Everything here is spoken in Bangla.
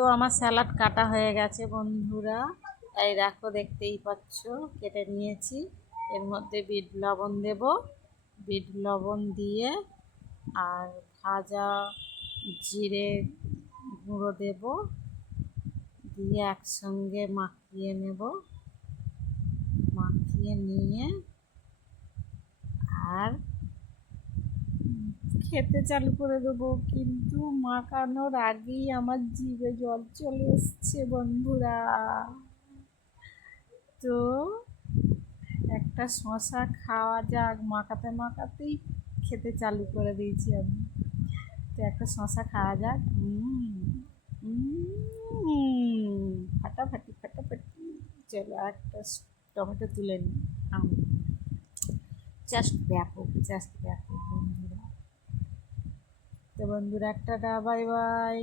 তো আমার স্যালাড কাটা হয়ে গেছে বন্ধুরা, এই দেখো দেখতেই পাচ্ছ কেটে নিয়েছি। এর মধ্যে বিট লবণ দেব, বিট লবণ দিয়ে আর ভাজা জিরে গুঁড়ো দেব, দিয়ে একসঙ্গে মাখিয়ে নেব। মাখিয়ে নিয়ে আর খেতে চালু করে দেবো, কিন্তু মাখানোর আগেই আমার জিভে জল চলে এসছে বন্ধুরা। তো একটা শশা খাওয়া যাক, মাখাতে মাখাতেই খেতে চালু করে দিয়েছি আমি। তো একটা শশা খাওয়া যাক। ফাটাফাটি ফাটাফাটি। চলো একটা টমেটো তুলে নিই। জাস্ট ব্যাপক, জাস্ট ব্যাপক বন্ধুরা। তো বন্ধুরা একটা বাই বাই।